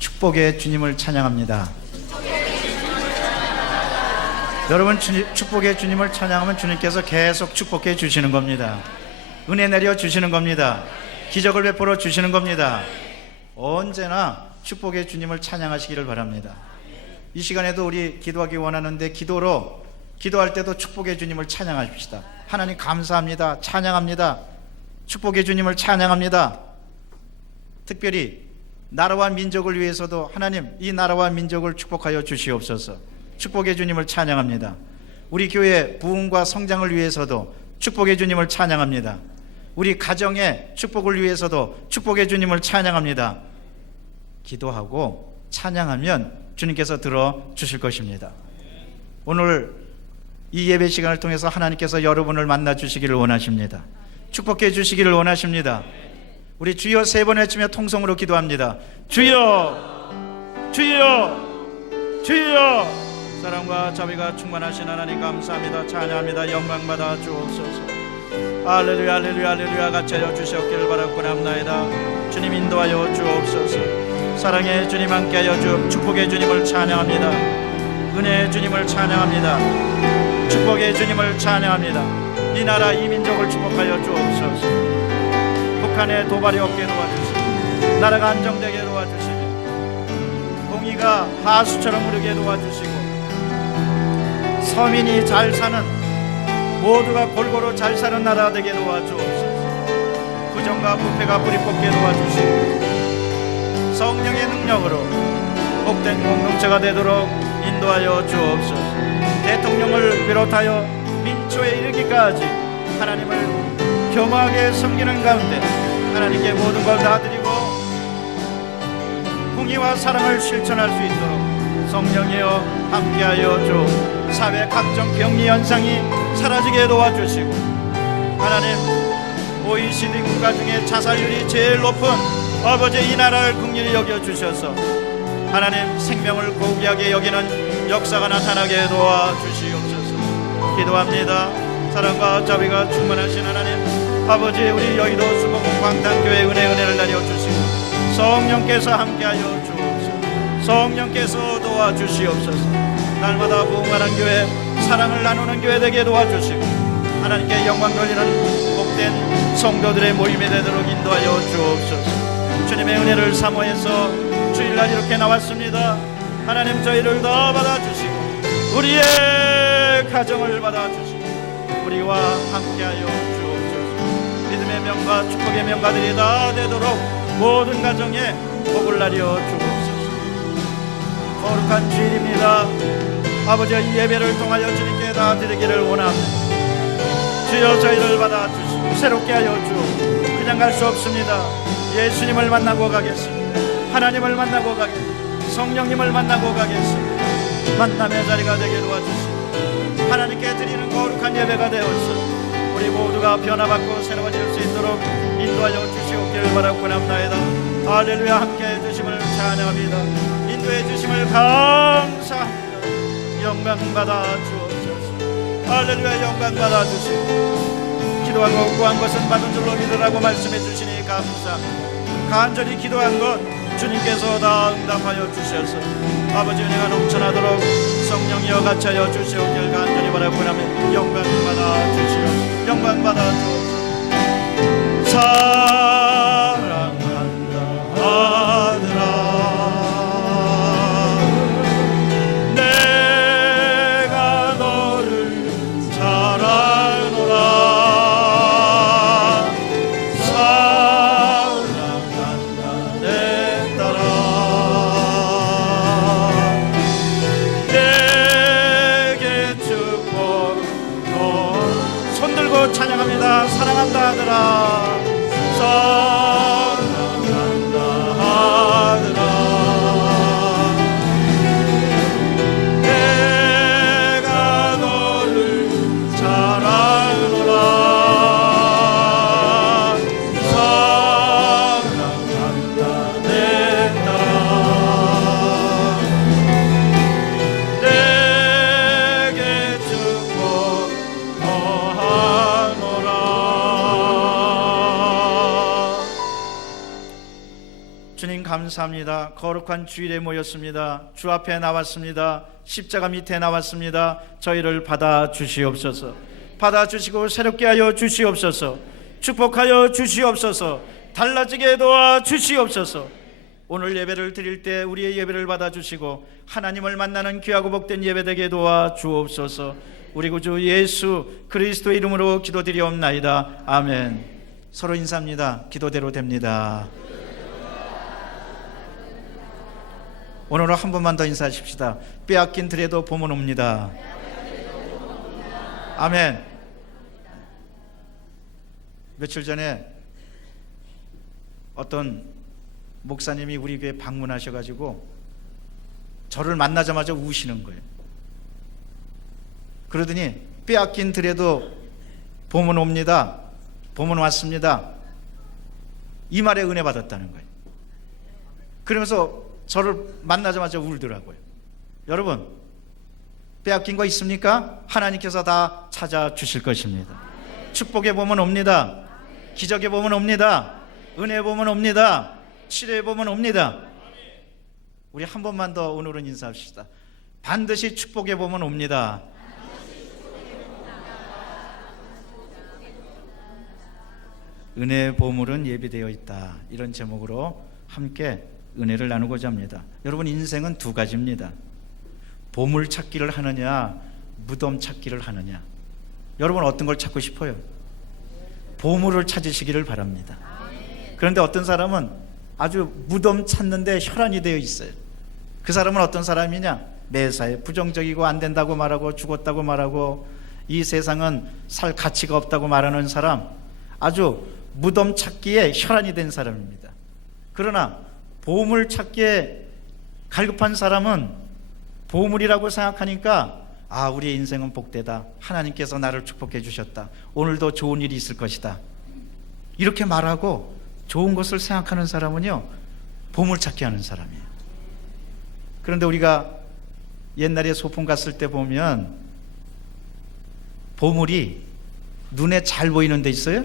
축복의 주님을 찬양합니다. 여러분, 축복의 주님을 찬양하면 주님께서 계속 축복해 주시는 겁니다. 은혜 내려 주시는 겁니다. 기적을 베풀어 주시는 겁니다. 언제나 축복의 주님을 찬양하시기를 바랍니다. 이 시간에도 우리 기도하기 원하는데 기도할 때도 축복의 주님을 찬양합시다. 하나님 감사합니다. 찬양합니다. 축복의 주님을 찬양합니다. 특별히 나라와 민족을 위해서도 하나님, 이 나라와 민족을 축복하여 주시옵소서. 축복의 주님을 찬양합니다. 우리 교회 부흥과 성장을 위해서도 축복의 주님을 찬양합니다. 우리 가정의 축복을 위해서도 축복의 주님을 찬양합니다. 기도하고 찬양하면 주님께서 들어주실 것입니다. 오늘 이 예배 시간을 통해서 하나님께서 여러분을 만나 주시기를 원하십니다. 축복해 주시기를 원하십니다. 우리 주여 3번 외치며 통성으로 기도합니다. 주여, 주여, 주여. 사랑과 자비가 충만하신 하나님 감사합니다. 찬양합니다. 영광받아 주옵소서. 할렐루야, 할렐루야, 할렐루야. 같이 하여 주시옵기를 바라고 합나이다. 주님 인도하여 주옵소서. 사랑의 주님 함께하여 축복의 주님을 찬양합니다. 은혜의 주님을 찬양합니다. 축복의 주님을 찬양합니다. 이 나라 이 민족을 축복하여 주옵소서. 북한의 도발이 없게 도와주시고 나라가 안정되게 도와주시고 공의가 하수처럼 흐르게 도와주시고 서민이 잘 사는, 모두가 골고루 잘 사는 나라 되게 도와주옵소서. 부정과 부패가 뿌리 뽑게 도와주시고 성령의 능력으로 복된 공동체가 되도록 인도하여 주옵소서. 대통령을 비롯하여 민초에 이르기까지 하나님을 겸허하게 섬기는 가운데 하나님께 모든 걸 다 드리고 공의와 사랑을 실천할 수 있도록 성령이여 함께하여 주. 사회 각종 격리 현상이 사라지게 도와주시고 하나님, OECD 국가 중에 자살률이 제일 높은 아버지 이 나라를 긍휼히 여겨주셔서 하나님 생명을 고귀하게 여기는 역사가 나타나게 도와주시옵소서. 기도합니다. 사랑과 자비가 충만하신 하나님 아버지, 우리 여의도 수목원 광탄교회 은혜를 내려주시고 성령께서 함께하여 주옵소서. 성령께서 도와주시옵소서. 날마다 부흥하는 교회, 사랑을 나누는 교회 되게 도와주시고 하나님께 영광 돌리는 복된 성도들의 모임이 되도록 인도하여 주옵소서. 주님의 은혜를 사모해서 주일날 이렇게 나왔습니다. 하나님, 저희를 다 받아주시고 우리의 가정을 받아주시고 우리와 함께하여 주옵소서. 믿음의 명가, 축복의 명가들이 다 되도록 모든 가정에 복을 내려 주옵소서. 거룩한 주일입니다. 아버지, 이 예배를 통하여 주님께 다 드리기를 원합니다. 주여, 저희를 받아주시고 새롭게 하여 주옵소서. 그냥 갈 수 없습니다. 예수님을 만나고 가겠습니다. 하나님을 만나고 가겠습니다. 성령님을 만나고 가겠습니다. 만남의 자리가 되게 도와주시고 하나님께 드리는 거룩한 예배가 되어서 우리 모두가 변화받고 새로워질 수 있도록 인도하여 주시옵기를 바라고 합나이다. 할렐루야. 함께해 주심을 찬양합니다. 인도해 주심을 감사합니다. 영광 받아 주옵소서. 할렐루야. 영광 받아 주시고 기도하고 구한 것은 받은 줄로 믿으라고 말씀해 주시니 감사합니다. 간절히 기도한 것 주님께서 다 응답하여 주셔서 아버지 은혜가 넘쳐나도록 성령이여 같이 하여 주시옵기를 간절히 바라고 하며 영광 받아 주시옵소서. 영광 받아 주옵소서. 사랑한다 아들아, 내가 너를 잘 알노라. 사랑한다 내 딸아, 내게 축복. 손 들고 찬양합니다. 사랑한다 아들아. 감사합니다. 거룩한 주일에 모였습니다. 주 앞에 나왔습니다. 십자가 밑에 나왔습니다. 저희를 받아 주시옵소서. 받아 주시고 새롭게 하여 주시옵소서. 축복하여 주시옵소서. 달라지게 도와 주시옵소서. 오늘 예배를 드릴 때 우리의 예배를 받아 주시고 하나님을 만나는 귀하고 복된 예배 되게 도와 주옵소서. 우리 구주 예수 그리스도의 이름으로 기도드리옵나이다. 아멘. 서로 인사합니다. 기도대로 됩니다. 오늘은 한 번만 더 인사하십시다. 빼앗긴 들에도 봄은 옵니다. 아멘. 며칠 전에 어떤 목사님이 우리 교회 방문하셔가지고 저를 만나자마자 우시는 거예요. 그러더니 빼앗긴 들에도 봄은 옵니다. 봄은 왔습니다. 이 말에 은혜 받았다는 거예요. 그러면서 저를 만나자마자 울더라고요. 여러분, 빼앗긴 거 있습니까? 하나님께서 다 찾아주실 것입니다. 축복의 봄은 옵니다. 기적의 봄은 옵니다. 은혜의 봄은 옵니다. 치료의 봄은 옵니다. 우리 한 번만 더 오늘은 인사합시다. 반드시 축복의 봄은 옵니다. 은혜의 보물은 예비되어 있다. 이런 제목으로 함께 은혜를 나누고자 합니다. 여러분, 인생은 두 가지입니다. 보물 찾기를 하느냐, 무덤 찾기를 하느냐. 여러분, 어떤 걸 찾고 싶어요? 보물을 찾으시기를 바랍니다. 그런데 어떤 사람은 아주 무덤 찾는데 혈안이 되어 있어요. 그 사람은 어떤 사람이냐? 매사에 부정적이고 안 된다고 말하고 죽었다고 말하고 이 세상은 살 가치가 없다고 말하는 사람, 아주 무덤 찾기에 혈안이 된 사람입니다. 그러나 보물 찾기에 갈급한 사람은 보물이라고 생각하니까 우리의 인생은 복되다. 하나님께서 나를 축복해 주셨다. 오늘도 좋은 일이 있을 것이다. 이렇게 말하고 좋은 것을 생각하는 사람은요, 보물 찾기 하는 사람이에요. 그런데 우리가 옛날에 소풍 갔을 때 보면 보물이 눈에 잘 보이는 데 있어요?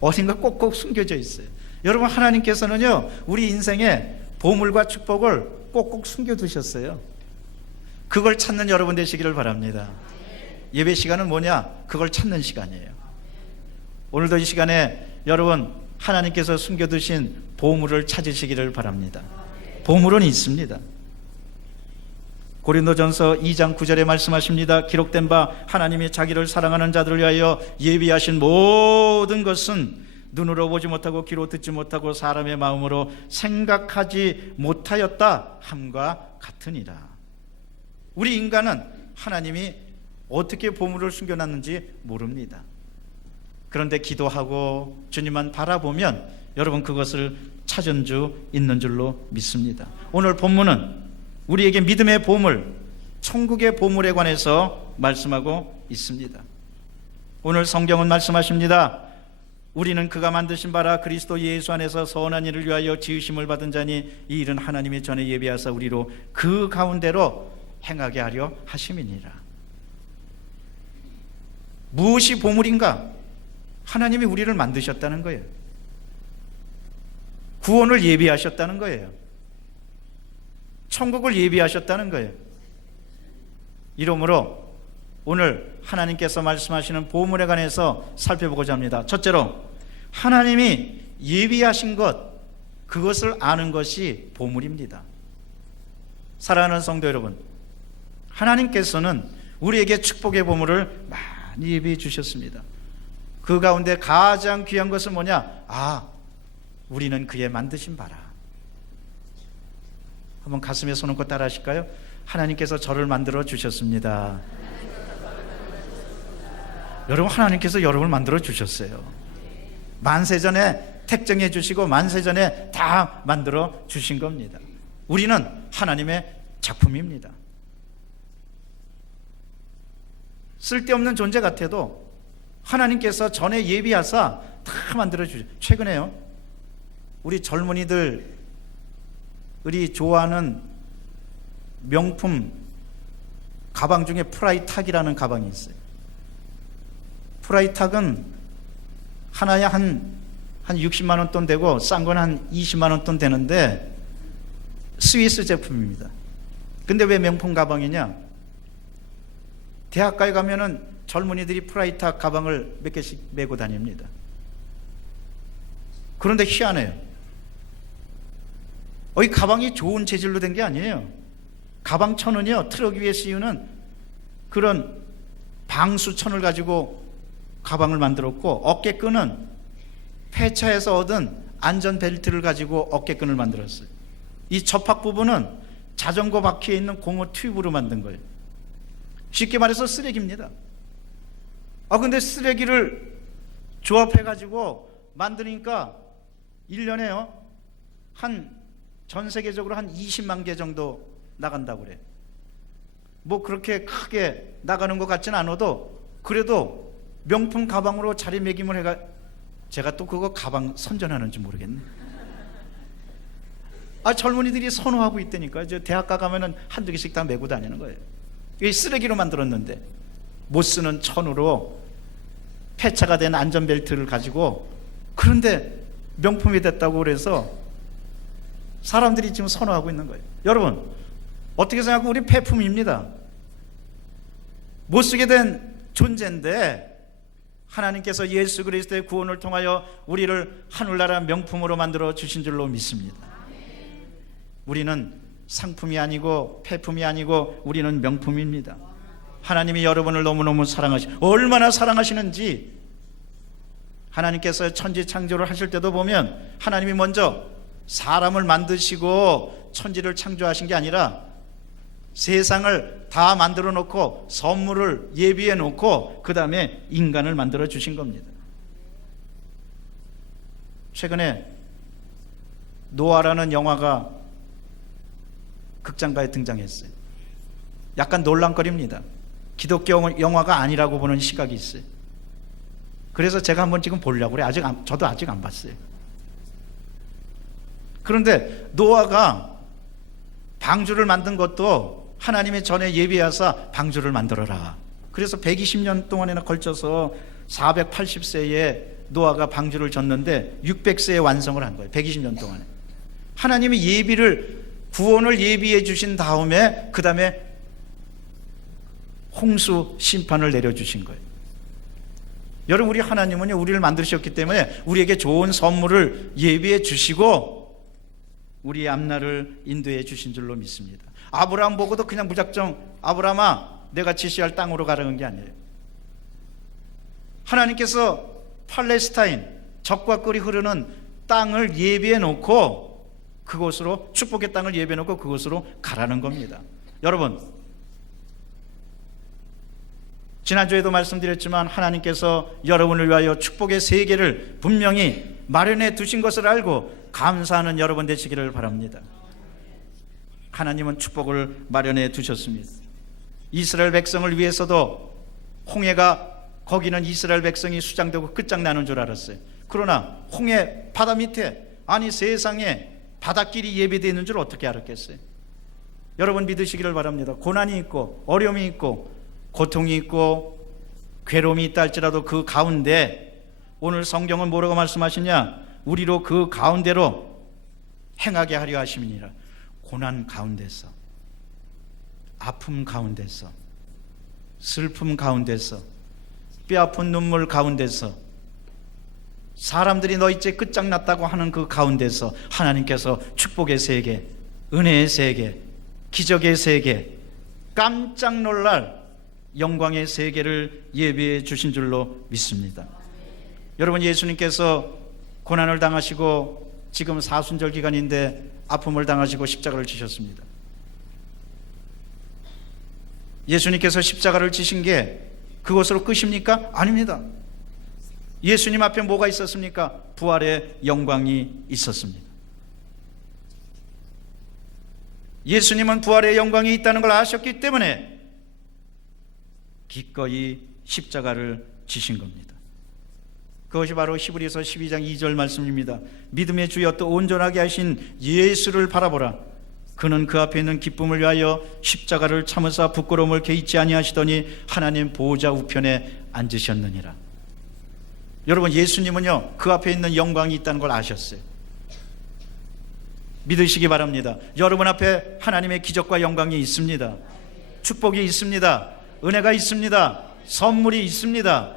어딘가 꼭꼭 숨겨져 있어요. 여러분, 하나님께서는요, 우리 인생에 보물과 축복을 꼭꼭 숨겨두셨어요. 그걸 찾는 여러분 되시기를 바랍니다. 예배 시간은 뭐냐? 그걸 찾는 시간이에요. 오늘도 이 시간에 여러분, 하나님께서 숨겨두신 보물을 찾으시기를 바랍니다. 보물은 있습니다. 고린도전서 2장 9절에 말씀하십니다. 기록된 바 하나님이 자기를 사랑하는 자들을 위하여 예비하신 모든 것은 눈으로 보지 못하고 귀로 듣지 못하고 사람의 마음으로 생각하지 못하였다 함과 같으니라. 우리 인간은 하나님이 어떻게 보물을 숨겨놨는지 모릅니다. 그런데 기도하고 주님만 바라보면 여러분, 그것을 찾은 주 있는 줄로 믿습니다. 오늘 본문은 우리에게 믿음의 보물, 천국의 보물에 관해서 말씀하고 있습니다. 오늘 성경은 말씀하십니다. 우리는 그가 만드신 바라 그리스도 예수 안에서 선한 일을 위하여 지으심을 받은 자니 이 일은 하나님이 전에 예비하사 우리로 그 가운데로 행하게 하려 하심이니라. 무엇이 보물인가? 하나님이 우리를 만드셨다는 거예요. 구원을 예비하셨다는 거예요. 천국을 예비하셨다는 거예요. 이러므로 오늘 하나님께서 말씀하시는 보물에 관해서 살펴보고자 합니다. 첫째로, 하나님이 예비하신 것, 그것을 아는 것이 보물입니다. 사랑하는 성도 여러분, 하나님께서는 우리에게 축복의 보물을 많이 예비해 주셨습니다. 그 가운데 가장 귀한 것은 뭐냐? 우리는 그의 만드신 바라. 한번 가슴에 손 얹고 따라 하실까요? 하나님께서 저를 만들어 주셨습니다. 여러분, 하나님께서 여러분을 만들어 주셨어요. 만세전에 택정해 주시고 만세전에 다 만들어 주신 겁니다. 우리는 하나님의 작품입니다. 쓸데없는 존재 같아도 하나님께서 전에 예비하사 다 만들어 주셨어요. 최근에요, 우리 젊은이들이 좋아하는 명품 가방 중에 프라이탁이라는 가방이 있어요. 프라이탁은 하나에 한 한 60만 원 돈 되고 싼 건 한 20만 원 돈 되는데 스위스 제품입니다. 근데 왜 명품 가방이냐? 대학가에 가면은 젊은이들이 프라이타 가방을 몇 개씩 메고 다닙니다. 그런데 희한해요. 이 가방이 좋은 재질로 된 게 아니에요. 가방 천은요, 트럭 위에 씌우는 그런 방수천을 가지고 가방을 만들었고, 어깨끈은 폐차에서 얻은 안전벨트를 가지고 어깨끈을 만들었어요. 이 접합 부분은 자전거 바퀴에 있는 고무 튜브로 만든 거예요. 쉽게 말해서 쓰레기입니다. 근데 쓰레기를 조합해 가지고 만드니까 1년에요 전 세계적으로 한 20만 개 정도 나간다고 그래요. 뭐 그렇게 크게 나가는 것 같지는 않아도 그래도 명품 가방으로 자리매김을 해가, 제가 또 그거 가방 선전하는지 모르겠네. 젊은이들이 선호하고 있다니까. 이제 대학가 가면은 한두 개씩 다 메고 다니는 거예요. 이 쓰레기로 만들었는데 못 쓰는 천으로 폐차가 된 안전벨트를 가지고, 그런데 명품이 됐다고 그래서 사람들이 지금 선호하고 있는 거예요. 여러분 어떻게 생각하고, 우리 폐품입니다. 못 쓰게 된 존재인데 하나님께서 예수 그리스도의 구원을 통하여 우리를 하늘나라 명품으로 만들어 주신 줄로 믿습니다. 우리는 상품이 아니고 폐품이 아니고 우리는 명품입니다. 하나님이 여러분을 너무너무 얼마나 사랑하시는지, 하나님께서 천지 창조를 하실 때도 보면 하나님이 먼저 사람을 만드시고 천지를 창조하신 게 아니라 세상을 다 만들어 놓고 선물을 예비해 놓고 그 다음에 인간을 만들어 주신 겁니다. 최근에 노아라는 영화가 극장가에 등장했어요. 약간 놀란거립니다. 기독교 영화가 아니라고 보는 시각이 있어요. 그래서 제가 한번 지금 보려고 그래요. 저도 아직 안 봤어요. 그런데 노아가 방주를 만든 것도 하나님의 전에 예비하사 방주를 만들어라. 그래서 120년 동안이나 걸쳐서 480세에 노아가 방주를 졌는데 600세에 완성을 한 거예요. 120년 동안에. 하나님이 구원을 예비해 주신 다음에 그 다음에 홍수 심판을 내려주신 거예요. 여러분, 우리 하나님은 우리를 만드셨기 때문에 우리에게 좋은 선물을 예비해 주시고 우리의 앞날을 인도해 주신 줄로 믿습니다. 아브라함 보고도 그냥 무작정 아브라함아 내가 지시할 땅으로 가라는 게 아니에요. 하나님께서 팔레스타인 적과 꿀이 흐르는 땅을 예비해 놓고 그곳으로, 축복의 땅을 예비해 놓고 그곳으로 가라는 겁니다. 여러분, 지난주에도 말씀드렸지만 하나님께서 여러분을 위하여 축복의 세계를 분명히 마련해 두신 것을 알고 감사하는 여러분 되시기를 바랍니다. 하나님은 축복을 마련해 두셨습니다. 이스라엘 백성을 위해서도 홍해가, 거기는 이스라엘 백성이 수장되고 끝장나는 줄 알았어요. 그러나 홍해 바다 밑에, 아니 세상에 바닷길이 예비되어 있는 줄 어떻게 알았겠어요? 여러분 믿으시기를 바랍니다. 고난이 있고 어려움이 있고 고통이 있고 괴로움이 있다 할지라도 그 가운데 오늘 성경은 뭐라고 말씀하시냐? 우리로 그 가운데로 행하게 하려 하심이니라. 고난 가운데서, 아픔 가운데서, 슬픔 가운데서, 뼈아픈 눈물 가운데서, 사람들이 너 이제 끝장났다고 하는 그 가운데서 하나님께서 축복의 세계, 은혜의 세계, 기적의 세계, 깜짝 놀랄 영광의 세계를 예비해 주신 줄로 믿습니다. 여러분, 예수님께서 고난을 당하시고 지금 사순절 기간인데 아픔을 당하시고 십자가를 지셨습니다. 예수님께서 십자가를 지신 게 그것으로 끝입니까? 아닙니다. 예수님 앞에 뭐가 있었습니까? 부활의 영광이 있었습니다. 예수님은 부활의 영광이 있다는 걸 아셨기 때문에 기꺼이 십자가를 지신 겁니다. 그것이 바로 히브리서 12장 2절 말씀입니다. 믿음의 주여 또 온전하게 하신 예수를 바라보라. 그는 그 앞에 있는 기쁨을 위하여 십자가를 참으사 부끄러움을 개의치 아니하시더니 하나님 보호자 우편에 앉으셨느니라. 여러분, 예수님은요 그 앞에 있는 영광이 있다는 걸 아셨어요. 믿으시기 바랍니다. 여러분 앞에 하나님의 기적과 영광이 있습니다. 축복이 있습니다. 은혜가 있습니다. 선물이 있습니다.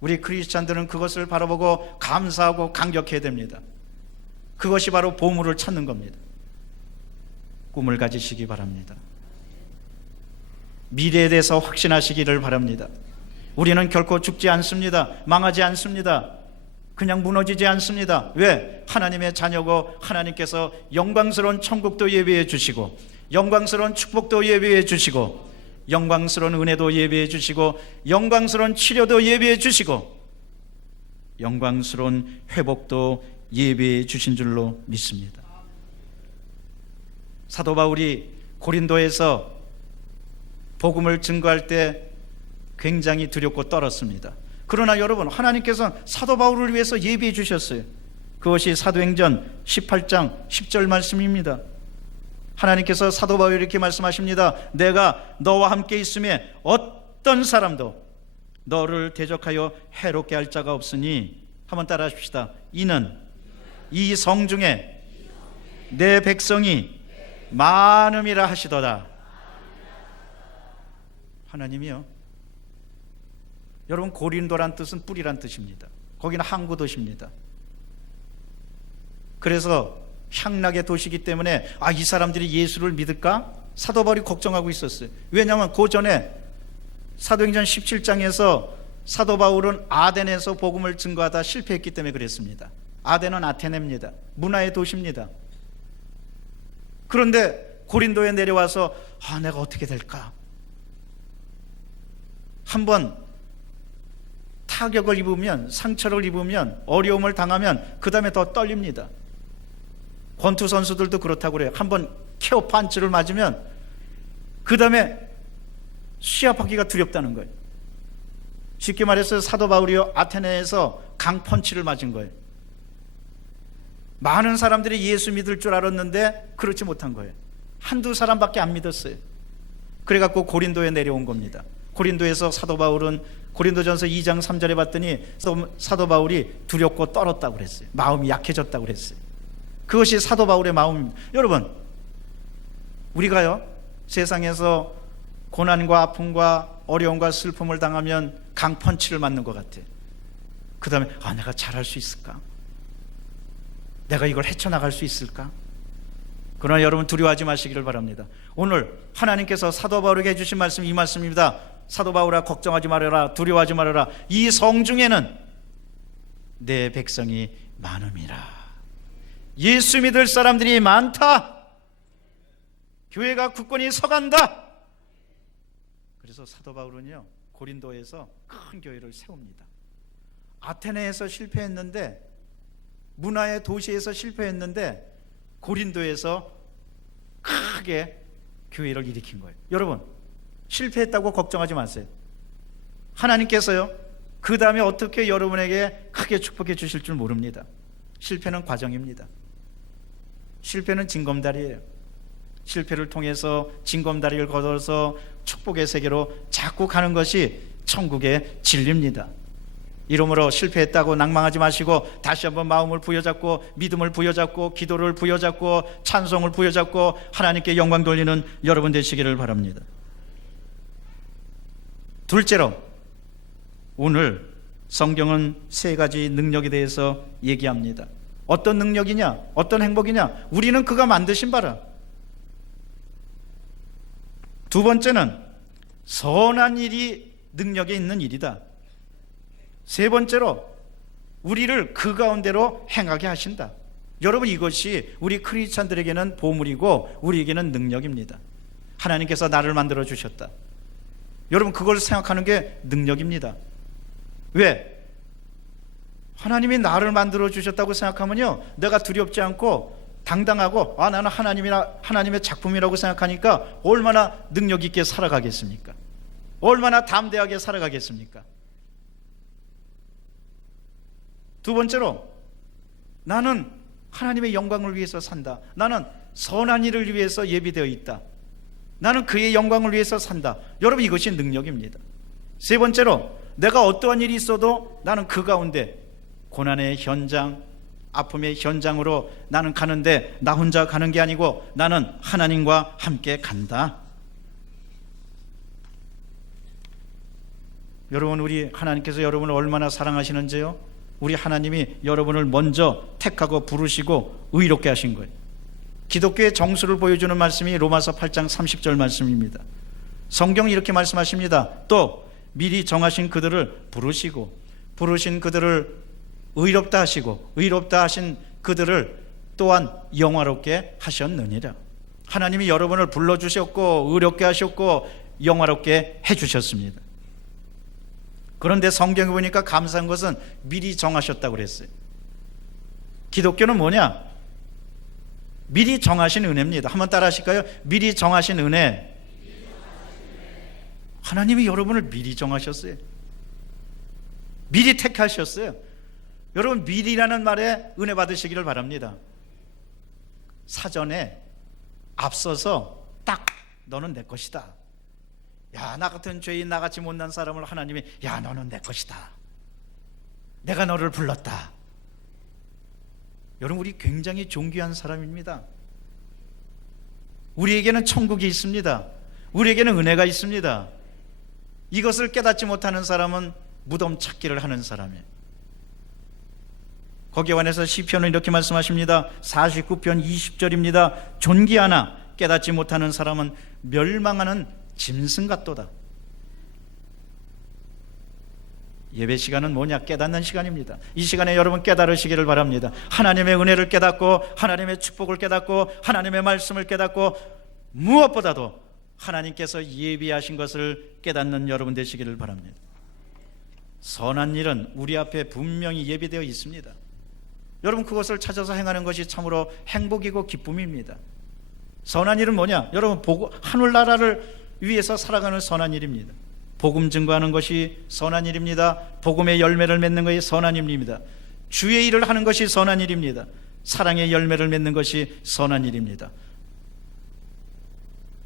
우리 크리스찬들은 그것을 바라보고 감사하고 감격해야 됩니다. 그것이 바로 보물을 찾는 겁니다. 꿈을 가지시기 바랍니다. 미래에 대해서 확신하시기를 바랍니다. 우리는 결코 죽지 않습니다. 망하지 않습니다. 그냥 무너지지 않습니다. 왜? 하나님의 자녀고 하나님께서 영광스러운 천국도 예비해 주시고 영광스러운 축복도 예비해 주시고 영광스러운 은혜도 예비해 주시고 영광스러운 치료도 예비해 주시고 영광스러운 회복도 예비해 주신 줄로 믿습니다. 사도 바울이 고린도에서 복음을 증거할 때 굉장히 두렵고 떨었습니다. 그러나 여러분, 하나님께서 사도 바울을 위해서 예비해 주셨어요. 그것이 사도행전 18장 10절 말씀입니다. 하나님께서 사도 바울에게 이렇게 말씀하십니다. 내가 너와 함께 있음에 어떤 사람도 너를 대적하여 해롭게 할 자가 없으니, 한번 따라 하십시다. 이는 이 성중에 내 백성이 많음이라 하시도다. 하나님이요, 여러분, 고린도란 뜻은 뿌리란 뜻입니다. 거기는 항구 도시입니다. 그래서 향락의 도시이기 때문에 이 사람들이 예수를 믿을까? 사도 바울이 걱정하고 있었어요. 왜냐하면 그 전에 사도행전 17장에서 사도 바울은 아덴에서 복음을 증거하다 실패했기 때문에 그랬습니다. 아덴은 아테네입니다. 문화의 도시입니다. 그런데 고린도에 내려와서 내가 어떻게 될까? 한번 타격을 입으면, 상처를 입으면, 어려움을 당하면 그 다음에 더 떨립니다. 권투 선수들도 그렇다고 그래요. 한번 케어 판치를 맞으면 그 다음에 시합하기가 두렵다는 거예요. 쉽게 말해서 사도 바울이요, 아테네에서 강펀치를 맞은 거예요. 많은 사람들이 예수 믿을 줄 알았는데 그렇지 못한 거예요. 한두 사람밖에 안 믿었어요. 그래갖고 고린도에 내려온 겁니다. 고린도에서 사도 바울은 고린도전서 2장 3절에 봤더니 사도 바울이 두렵고 떨었다고 그랬어요. 마음이 약해졌다고 그랬어요. 그것이 사도 바울의 마음입니다. 여러분, 우리가요 세상에서 고난과 아픔과 어려움과 슬픔을 당하면 강펀치를 맞는 것 같아요. 그 다음에 내가 잘할 수 있을까? 내가 이걸 헤쳐나갈 수 있을까? 그러나 여러분, 두려워하지 마시기를 바랍니다. 오늘 하나님께서 사도 바울에게 해주신 말씀이 이 말씀입니다. 사도 바울아, 걱정하지 말아라, 두려워하지 말아라. 이 성중에는 내 백성이 많음이라. 예수 믿을 사람들이 많다. 교회가 굳건히 서간다. 그래서 사도 바울은요 고린도에서 큰 교회를 세웁니다. 아테네에서 실패했는데, 문화의 도시에서 실패했는데 고린도에서 크게 교회를 일으킨 거예요. 여러분, 실패했다고 걱정하지 마세요. 하나님께서요 그 다음에 어떻게 여러분에게 크게 축복해 주실 줄 모릅니다. 실패는 과정입니다. 실패는 징검다리예요. 실패를 통해서 징검다리를 걷어서 축복의 세계로 자꾸 가는 것이 천국의 진리입니다. 이러므로 실패했다고 낭망하지 마시고 다시 한번 마음을 부여잡고 믿음을 부여잡고 기도를 부여잡고 찬송을 부여잡고 하나님께 영광 돌리는 여러분 되시기를 바랍니다. 둘째로, 오늘 성경은 세 가지 능력에 대해서 얘기합니다. 어떤 능력이냐? 어떤 행복이냐? 우리는 그가 만드신 바라. 두 번째는 선한 일이 능력에 있는 일이다. 세 번째로 우리를 그 가운데로 행하게 하신다. 여러분, 이것이 우리 크리스찬들에게는 보물이고 우리에게는 능력입니다. 하나님께서 나를 만들어 주셨다. 여러분, 그걸 생각하는 게 능력입니다. 왜? 하나님이 나를 만들어 주셨다고 생각하면요 내가 두렵지 않고 당당하고 나는 하나님의 작품이라고 생각하니까 얼마나 능력 있게 살아가겠습니까? 얼마나 담대하게 살아가겠습니까? 두 번째로, 나는 하나님의 영광을 위해서 산다. 나는 선한 일을 위해서 예비되어 있다. 나는 그의 영광을 위해서 산다. 여러분, 이것이 능력입니다. 세 번째로, 내가 어떠한 일이 있어도 나는 그 가운데 고난의 현장, 아픔의 현장으로 나는 가는데 나 혼자 가는 게 아니고 나는 하나님과 함께 간다. 여러분, 우리 하나님께서 여러분을 얼마나 사랑하시는지요? 우리 하나님이 여러분을 먼저 택하고 부르시고 의롭게 하신 거예요. 기독교의 정수를 보여주는 말씀이 로마서 8장 30절 말씀입니다. 성경이 이렇게 말씀하십니다. 또 미리 정하신 그들을 부르시고 부르신 그들을 의롭다 하시고 의롭다 하신 그들을 또한 영화롭게 하셨느니라. 하나님이 여러분을 불러주셨고 의롭게 하셨고 영화롭게 해주셨습니다. 그런데 성경에 보니까 감사한 것은 미리 정하셨다고 그랬어요. 기독교는 뭐냐? 미리 정하신 은혜입니다. 한번 따라 하실까요? 미리 정하신 은혜. 하나님이 여러분을 미리 정하셨어요. 미리 택하셨어요. 여러분, 미리라는 말에 은혜 받으시기를 바랍니다. 사전에 앞서서 딱 너는 내 것이다. 야, 나 같은 죄인, 나같이 못난 사람을 하나님이 야, 너는 내 것이다. 내가 너를 불렀다. 여러분, 우리 굉장히 존귀한 사람입니다. 우리에게는 천국이 있습니다. 우리에게는 은혜가 있습니다. 이것을 깨닫지 못하는 사람은 무덤 찾기를 하는 사람이에요. 거기에 관해서 시편은 이렇게 말씀하십니다. 49편 20절입니다. 존귀하나 깨닫지 못하는 사람은 멸망하는 짐승 같도다. 예배 시간은 뭐냐? 깨닫는 시간입니다. 이 시간에 여러분 깨달으시기를 바랍니다. 하나님의 은혜를 깨닫고 하나님의 축복을 깨닫고 하나님의 말씀을 깨닫고 무엇보다도 하나님께서 예비하신 것을 깨닫는 여러분 되시기를 바랍니다. 선한 일은 우리 앞에 분명히 예비되어 있습니다. 여러분, 그것을 찾아서 행하는 것이 참으로 행복이고 기쁨입니다. 선한 일은 뭐냐? 여러분, 하늘나라를 위해서 살아가는 선한 일입니다. 복음 증거하는 것이 선한 일입니다. 복음의 열매를 맺는 것이 선한 일입니다. 주의 일을 하는 것이 선한 일입니다. 사랑의 열매를 맺는 것이 선한 일입니다.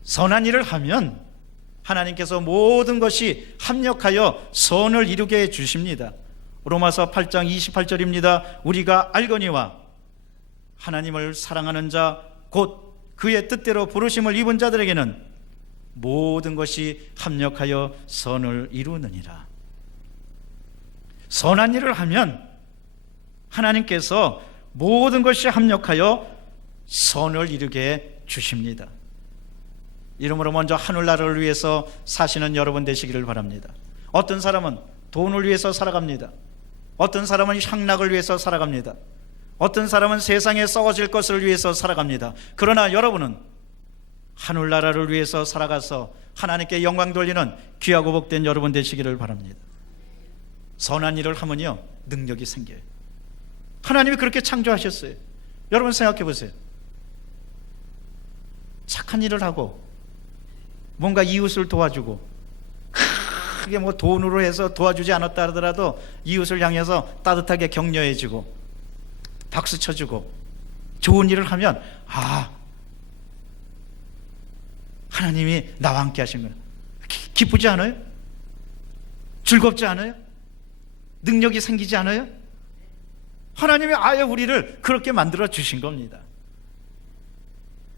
선한 일을 하면 하나님께서 모든 것이 합력하여 선을 이루게 해 주십니다. 로마서 8장 28절입니다. 우리가 알거니와 하나님을 사랑하는 자 곧 그의 뜻대로 부르심을 입은 자들에게는 모든 것이 합력하여 선을 이루느니라. 선한 일을 하면 하나님께서 모든 것이 합력하여 선을 이루게 주십니다. 이러므로 먼저 하늘나라를 위해서 사시는 여러분 되시기를 바랍니다. 어떤 사람은 돈을 위해서 살아갑니다. 어떤 사람은 향락을 위해서 살아갑니다. 어떤 사람은 세상에 썩어질 것을 위해서 살아갑니다. 그러나 여러분은 하늘나라를 위해서 살아가서 하나님께 영광 돌리는 귀하고 복된 여러분 되시기를 바랍니다. 선한 일을 하면요, 능력이 생겨요. 하나님이 그렇게 창조하셨어요. 여러분 생각해 보세요. 착한 일을 하고 뭔가 이웃을 도와주고 크게 뭐 돈으로 해서 도와주지 않았다 하더라도 이웃을 향해서 따뜻하게 격려해주고 박수 쳐주고 좋은 일을 하면 하나님이 나와 함께 하신 거예요. 기쁘지 않아요? 즐겁지 않아요? 능력이 생기지 않아요? 하나님이 아예 우리를 그렇게 만들어 주신 겁니다.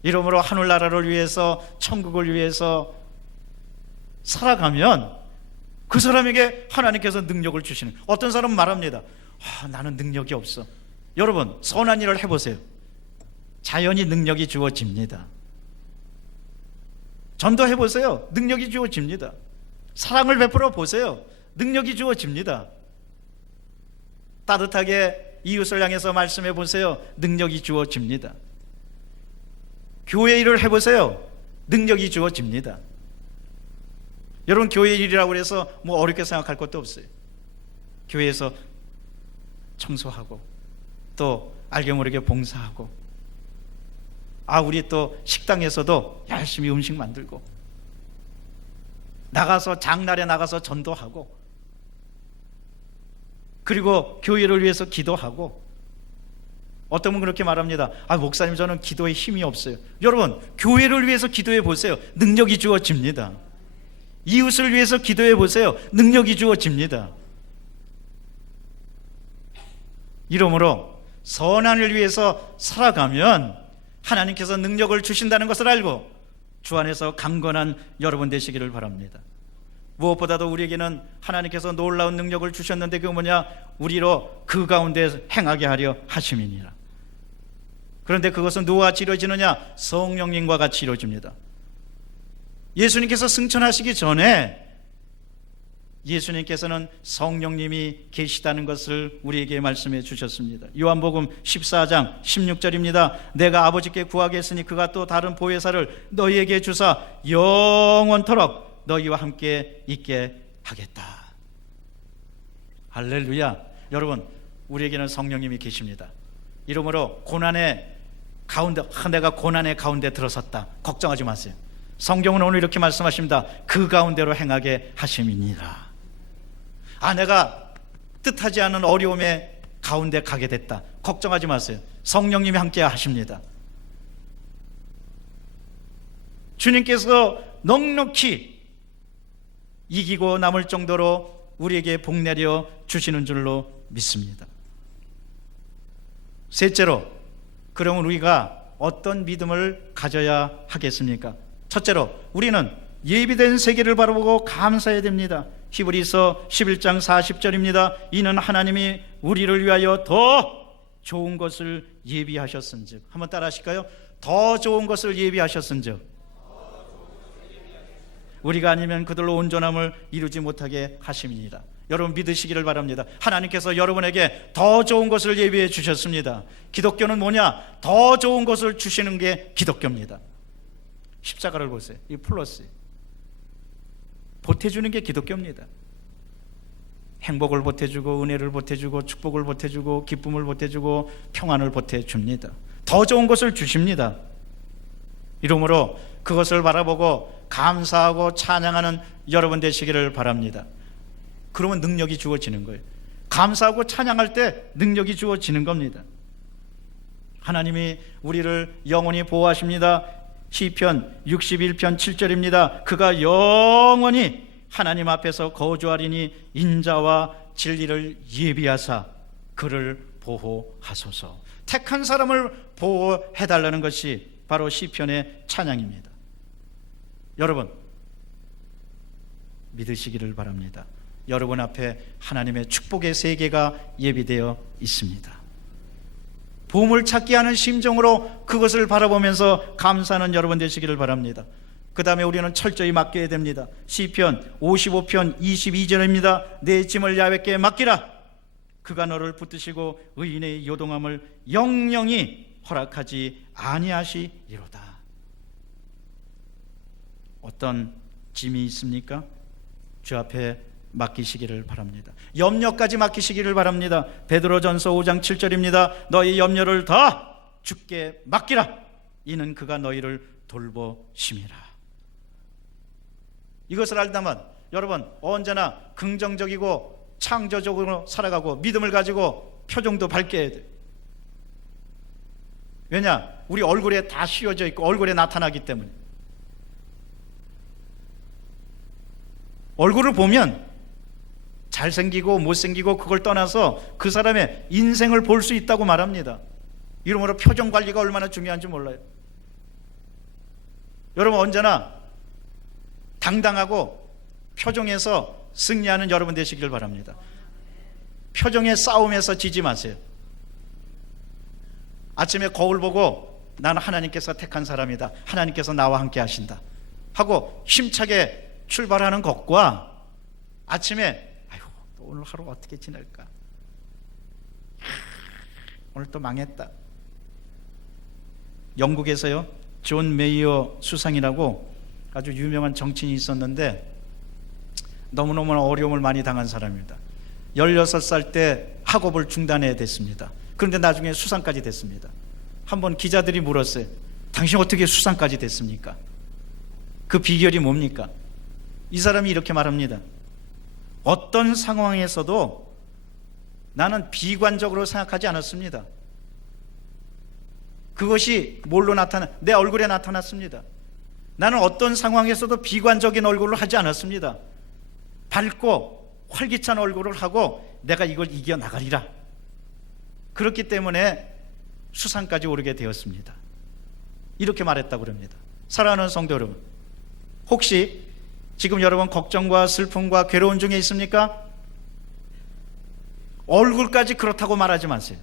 이러므로 하늘나라를 위해서 천국을 위해서 살아가면 그 사람에게 하나님께서 능력을 주시는. 어떤 사람은 말합니다. 나는 능력이 없어. 여러분, 선한 일을 해보세요. 자연히 능력이 주어집니다. 전도해보세요. 능력이 주어집니다. 사랑을 베풀어 보세요. 능력이 주어집니다. 따뜻하게 이웃을 향해서 말씀해 보세요. 능력이 주어집니다. 교회 일을 해보세요. 능력이 주어집니다. 여러분, 교회 일이라고 해서 뭐 어렵게 생각할 것도 없어요. 교회에서 청소하고 또 알게 모르게 봉사하고 우리 또 식당에서도 열심히 음식 만들고 나가서 장날에 나가서 전도하고 그리고 교회를 위해서 기도하고. 어떤 분은 그렇게 말합니다. 목사님, 저는 기도에 힘이 없어요. 여러분, 교회를 위해서 기도해 보세요. 능력이 주어집니다. 이웃을 위해서 기도해 보세요. 능력이 주어집니다. 이러므로 선한을 위해서 살아가면 하나님께서 능력을 주신다는 것을 알고 주 안에서 강건한 여러분 되시기를 바랍니다. 무엇보다도 우리에게는 하나님께서 놀라운 능력을 주셨는데 그게 뭐냐? 우리로 그 가운데 행하게 하려 하심이니라. 그런데 그것은 누구와 같이 이루어지느냐? 성령님과 같이 이루어집니다. 예수님께서 승천하시기 전에 예수님께서는 성령님이 계시다는 것을 우리에게 말씀해 주셨습니다. 요한복음 14장 16절입니다. 내가 아버지께 구하겠으니 그가 또 다른 보혜사를 너희에게 주사 영원토록 너희와 함께 있게 하겠다. 할렐루야. 여러분, 우리에게는 성령님이 계십니다. 이러므로 고난의 가운데, 내가 고난의 가운데 들어섰다, 걱정하지 마세요. 성경은 오늘 이렇게 말씀하십니다. 그 가운데로 행하게 하심이니라. 내가 뜻하지 않은 어려움의 가운데 가게 됐다, 걱정하지 마세요. 성령님이 함께 하십니다. 주님께서 넉넉히 이기고 남을 정도로 우리에게 복 내려 주시는 줄로 믿습니다. 셋째로, 그러면 우리가 어떤 믿음을 가져야 하겠습니까? 첫째로, 우리는 예비된 세계를 바라보고 감사해야 됩니다. 히브리서 11장 40절입니다. 이는 하나님이 우리를 위하여 더 좋은 것을 예비하셨은즉. 한번 따라 하실까요? 더 좋은 것을 예비하셨은즉. 우리가 아니면 그들로 온전함을 이루지 못하게 하심이니라. 여러분 믿으시기를 바랍니다. 하나님께서 여러분에게 더 좋은 것을 예비해 주셨습니다. 기독교는 뭐냐? 더 좋은 것을 주시는 게 기독교입니다. 십자가를 보세요. 이 플러스 보태주는 게 기독교입니다. 행복을 보태주고, 은혜를 보태주고, 축복을 보태주고, 기쁨을 보태주고, 평안을 보태줍니다. 더 좋은 것을 주십니다. 이러므로 그것을 바라보고 감사하고 찬양하는 여러분 되시기를 바랍니다. 그러면 능력이 주어지는 거예요. 감사하고 찬양할 때 능력이 주어지는 겁니다. 하나님이 우리를 영원히 보호하십니다. 시편 61편 7절입니다. 그가 영원히 하나님 앞에서 거주하리니 인자와 진리를 예비하사 그를 보호하소서. 택한 사람을 보호해달라는 것이 바로 시편의 찬양입니다. 여러분 믿으시기를 바랍니다. 여러분 앞에 하나님의 축복의 세계가 예비되어 있습니다. 보물 찾기 하는 심정으로 그것을 바라보면서 감사하는 여러분 되시기를 바랍니다. 그 다음에 우리는 철저히 맡겨야 됩니다. 시편 55편 22절입니다. 내 짐을 야훼께 맡기라. 그가 너를 붙드시고 의인의 요동함을 영영히 허락하지 아니하시리로다. 어떤 짐이 있습니까? 주 앞에 맡기시기를 바랍니다. 염려까지 맡기시기를 바랍니다. 베드로전서 5장 7절입니다. 너희 염려를 다 주께 맡기라. 이는 그가 너희를 돌보심이라. 이것을 알다면 여러분 언제나 긍정적이고 창조적으로 살아가고 믿음을 가지고 표정도 밝게 해야 돼요. 왜냐? 우리 얼굴에 다 씌워져 있고 얼굴에 나타나기 때문에. 얼굴을 보면 잘생기고 못생기고 그걸 떠나서 그 사람의 인생을 볼 수 있다고 말합니다. 이러므로 표정 관리가 얼마나 중요한지 몰라요. 여러분 언제나 당당하고 표정에서 승리하는 여러분 되시길 바랍니다. 표정의 싸움에서 지지 마세요. 아침에 거울 보고 나는 하나님께서 택한 사람이다, 하나님께서 나와 함께 하신다 하고 힘차게 출발하는 것과 아침에 아이고 또 오늘 하루 어떻게 지낼까, 오늘 또 망했다. 영국에서요 존 메이어 수상이라고 아주 유명한 정치인이 있었는데 너무너무 어려움을 많이 당한 사람입니다. 16살 때 학업을 중단해야 됐습니다. 그런데 나중에 수상까지 됐습니다. 한번 기자들이 물었어요. 당신 어떻게 수상까지 됐습니까? 그 비결이 뭡니까? 이 사람이 이렇게 말합니다. 어떤 상황에서도 나는 비관적으로 생각하지 않았습니다. 그것이 뭘로 나타나? 내 얼굴에 나타났습니다. 나는 어떤 상황에서도 비관적인 얼굴을 하지 않았습니다. 밝고 활기찬 얼굴을 하고 내가 이걸 이겨나가리라. 그렇기 때문에 수상까지 오르게 되었습니다. 이렇게 말했다고 합니다. 사랑하는 성도 여러분, 혹시 지금 여러분 걱정과 슬픔과 괴로움 중에 있습니까? 얼굴까지 그렇다고 말하지 마세요.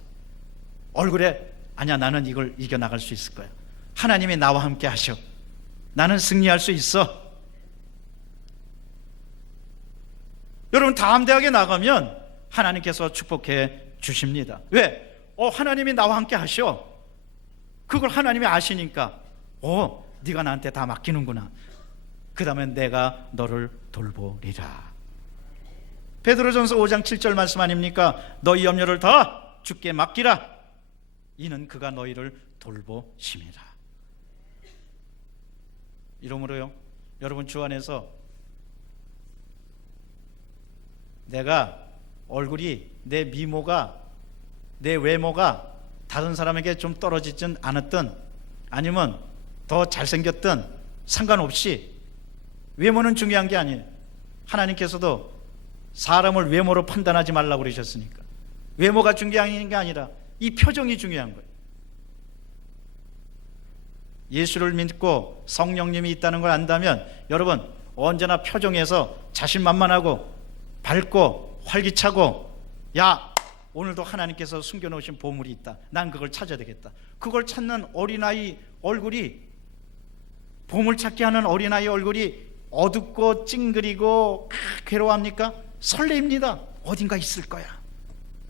얼굴에 아니야, 나는 이걸 이겨나갈 수 있을 거야. 하나님이 나와 함께 하셔. 나는 승리할 수 있어. 여러분, 다음 대학에 나가면 하나님께서 축복해 주십니다. 왜? 하나님이 나와 함께 하셔. 그걸 하나님이 아시니까 네가 나한테 다 맡기는구나. 그 다음에 내가 너를 돌보리라. 베드로전서 5장 7절 말씀 아닙니까? 너희 염려를 다 주께 맡기라. 이는 그가 너희를 돌보심이라. 이러므로요, 여러분 주 안에서 내가 얼굴이, 내 미모가, 내 외모가 다른 사람에게 좀 떨어지진 않았든 아니면 더 잘생겼든 상관없이 외모는 중요한 게 아니에요. 하나님께서도 사람을 외모로 판단하지 말라고 그러셨으니까 외모가 중요한 게 아니라 이 표정이 중요한 거예요. 예수를 믿고 성령님이 있다는 걸 안다면 여러분 언제나 표정에서 자신만만하고 밝고 활기차고, 야, 오늘도 하나님께서 숨겨놓으신 보물이 있다, 난 그걸 찾아야 되겠다, 그걸 찾는 어린아이 얼굴이, 보물찾기 하는 어린아이 얼굴이 어둡고 찡그리고 괴로워합니까? 설레입니다. 어딘가 있을 거야.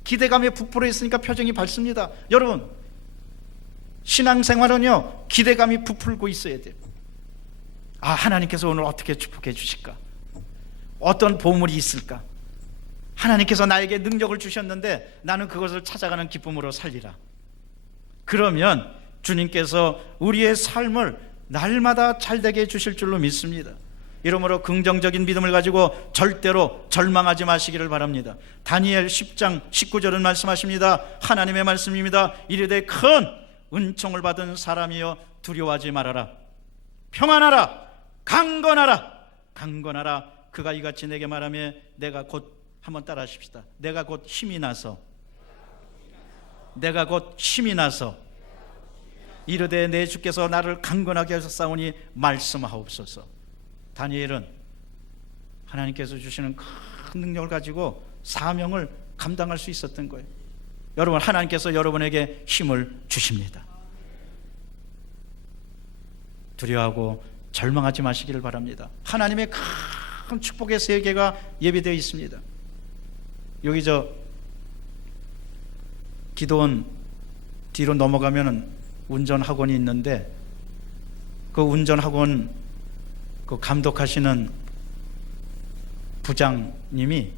기대감에 부풀어 있으니까 표정이 밝습니다. 여러분, 신앙생활은요, 기대감이 부풀고 있어야 돼요. 하나님께서 오늘 어떻게 축복해 주실까? 어떤 보물이 있을까? 하나님께서 나에게 능력을 주셨는데 나는 그것을 찾아가는 기쁨으로 살리라. 그러면 주님께서 우리의 삶을 날마다 잘되게 해주실 줄로 믿습니다. 이러므로 긍정적인 믿음을 가지고 절대로 절망하지 마시기를 바랍니다. 다니엘 10장 19절은 말씀하십니다. 하나님의 말씀입니다. 이르되 큰 은총을 받은 사람이여 두려워하지 말아라. 평안하라. 강건하라. 강건하라. 그가 이같이 내게 말하며 내가 곧, 한번 따라 하십시다. 내가 곧 힘이 나서 이르되 내 주께서 나를 강건하게 하셨사오니 말씀하옵소서. 다니엘은 하나님께서 주시는 큰 능력을 가지고 사명을 감당할 수 있었던 거예요. 여러분, 하나님께서 여러분에게 힘을 주십니다. 두려워하고 절망하지 마시기를 바랍니다. 하나님의 큰 축복의 세계가 예비되어 있습니다. 여기 기도원 뒤로 넘어가면 운전학원이 있는데 그 운전학원 그 감독하시는 부장님이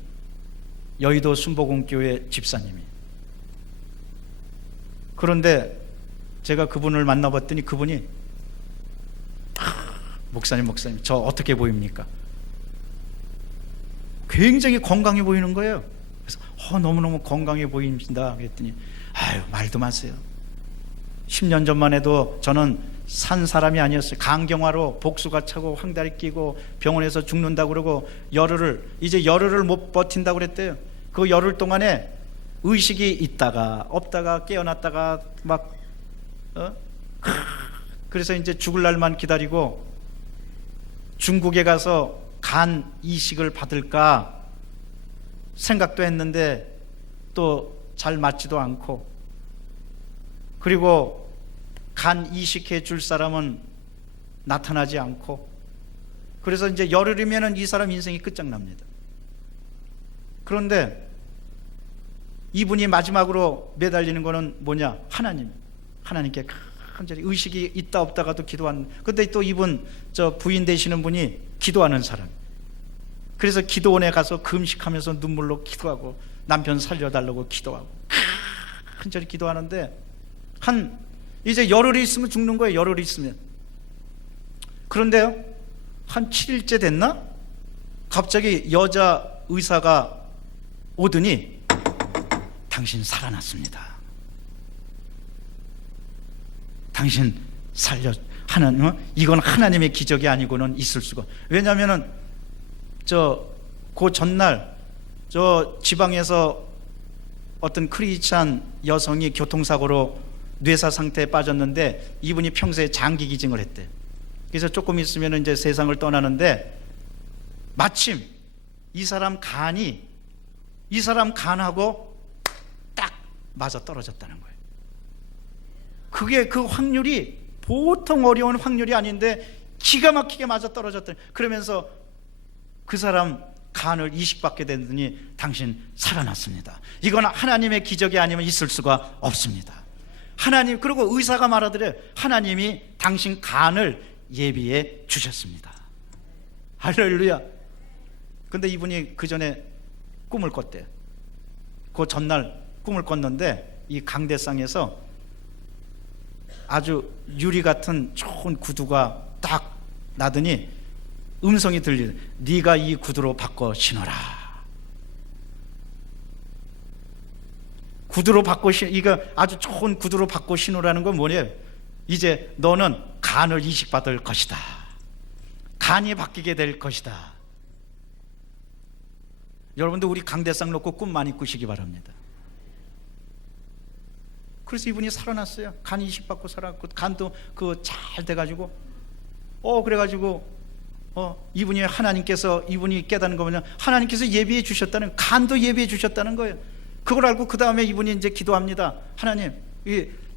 여의도 순복음교회 집사님이. 그런데 제가 그분을 만나봤더니 그분이 목사님 저 어떻게 보입니까? 굉장히 건강해 보이는 거예요. 그래서 너무너무 건강해 보인다 그랬더니 말도 마세요. 10년 전만 해도 저는 산 사람이 아니었어요. 간경화로 복수가 차고 황다리 끼고 병원에서 죽는다고 그러고 이제 열흘을 못 버틴다고 그랬대요. 그 열흘 동안에 의식이 있다가 없다가 깨어났다가 그래서 이제 죽을 날만 기다리고 중국에 가서 간 이식을 받을까 생각도 했는데 또 잘 맞지도 않고, 그리고 간 이식해 줄 사람은 나타나지 않고, 그래서 이제 열흘이면 이 사람 인생이 끝장납니다. 그런데 이분이 마지막으로 매달리는 거는 뭐냐? 하나님께 간절히 의식이 있다 없다가도 기도하는. 근데 또 이분 부인 되시는 분이 기도하는 사람. 그래서 기도원에 가서 금식하면서 눈물로 기도하고 남편 살려달라고 기도하고 간절히 기도하는데 이제 열흘이 있으면 죽는 거예요. 열흘이 있으면. 그런데요, 한 7일째 됐나? 갑자기 여자 의사가 오더니 당신 살아났습니다. 당신 이건 하나님의 기적이 아니고는 있을 수가. 왜냐하면은 그 전날 저 지방에서 어떤 크리스찬 여성이 교통사고로 뇌사 상태에 빠졌는데 이분이 평소에 장기 기증을 했대. 그래서 조금 있으면 이제 세상을 떠나는데 마침 이 사람 간하고 딱 맞아 떨어졌다는 거예요. 그게 그 확률이 보통 어려운 확률이 아닌데 기가 막히게 맞아 떨어졌더니, 그러면서 그 사람 간을 이식받게 되더니 당신 살아났습니다. 이건 하나님의 기적이 아니면 있을 수가 없습니다. 하나님, 그리고 의사가 말하더래요. 하나님이 당신 간을 예비해 주셨습니다. 할렐루야. 근데 이분이 그 전에 꿈을 꿨대요. 그 전날 꿈을 꿨는데 이 강대상에서 아주 유리 같은 좋은 구두가 딱 나더니 음성이 들리네. 네가 이 구두로 바꿔 신어라. 구두로 바꿔 이거 아주 좋은 구두로 바꿔 신으라는 건 뭐냐면 이제 너는 간을 이식받을 것이다. 간이 바뀌게 될 것이다. 여러분들 우리 강대상 놓고 꿈 많이 꾸시기 바랍니다. 그래서 이분이 살아났어요. 간 이식받고 살았고 간도 잘 돼가지고 그래가지고 이분이 하나님께서 이분이 깨닫는 거 뭐냐, 하나님께서 예비해 주셨다는, 간도 예비해 주셨다는 거예요. 그걸 알고 그 다음에 이분이 이제 기도합니다. 하나님,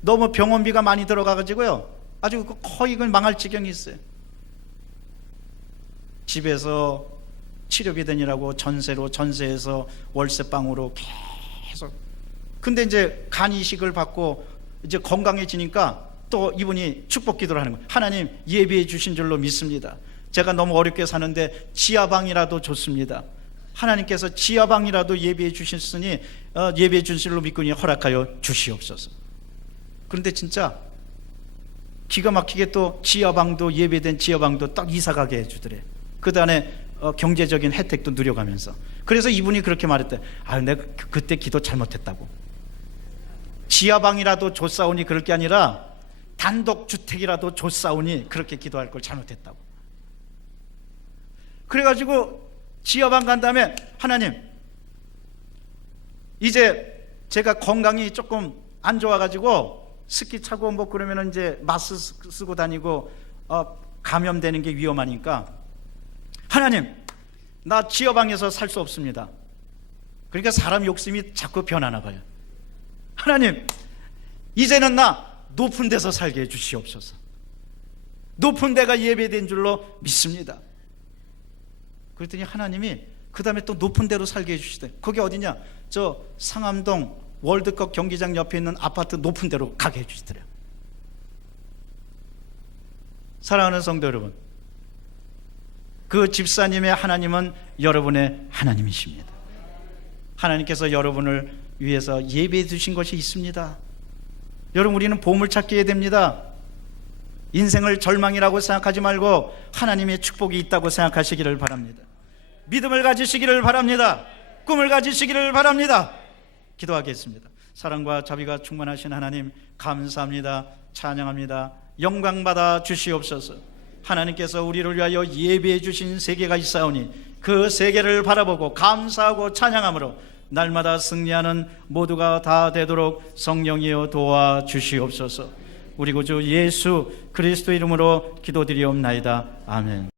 너무 병원비가 많이 들어가가지고요 아주 거의 망할 지경이 있어요. 집에서 치료비 되느라고 전세에서 월세방으로 계속. 근데 이제 간 이식을 받고 이제 건강해지니까 또 이분이 축복 기도를 하는 거예요. 하나님, 예비해 주신 줄로 믿습니다. 제가 너무 어렵게 사는데 지하방이라도 좋습니다. 하나님께서 지하방이라도 예비해 주셨으니 예비해 주신 줄로 믿고 허락하여 주시옵소서. 그런데 진짜 기가 막히게 또 지하방도, 예배된 지하방도 딱 이사가게 해주더래. 그 다음에 경제적인 혜택도 누려가면서. 그래서 이분이 그렇게 말했대. 내가 그때 기도 잘못했다고. 지하방이라도 줬사오니 그럴 게 아니라 단독주택이라도 줬사오니 그렇게 기도할 걸 잘못했다고. 그래가지고 지하방 간 다음에 하나님, 이제 제가 건강이 조금 안 좋아가지고 스키 차고 뭐 그러면 이제 마스크 쓰고 다니고 감염되는 게 위험하니까 하나님, 나 지하방에서 살 수 없습니다. 그러니까 사람 욕심이 자꾸 변하나 봐요. 하나님, 이제는 나 높은 데서 살게 해주시옵소서. 높은 데가 예배된 줄로 믿습니다. 그랬더니 하나님이 그 다음에 또 높은 데로 살게 해주시대. 거기 어디냐? 저 상암동 월드컵 경기장 옆에 있는 아파트 높은 데로 가게 해주시더래요. 사랑하는 성도 여러분, 그 집사님의 하나님은 여러분의 하나님이십니다. 하나님께서 여러분을 위해서 예배해 주신 것이 있습니다. 여러분, 우리는 보물찾기 해야 됩니다. 인생을 절망이라고 생각하지 말고 하나님의 축복이 있다고 생각하시기를 바랍니다. 믿음을 가지시기를 바랍니다. 꿈을 가지시기를 바랍니다. 기도하겠습니다. 사랑과 자비가 충만하신 하나님, 감사합니다. 찬양합니다. 영광받아 주시옵소서. 하나님께서 우리를 위하여 예비해 주신 세계가 있사오니 그 세계를 바라보고 감사하고 찬양함으로 날마다 승리하는 모두가 다 되도록 성령이여 도와 주시옵소서. 우리 구주 예수 그리스도 이름으로 기도드리옵나이다. 아멘.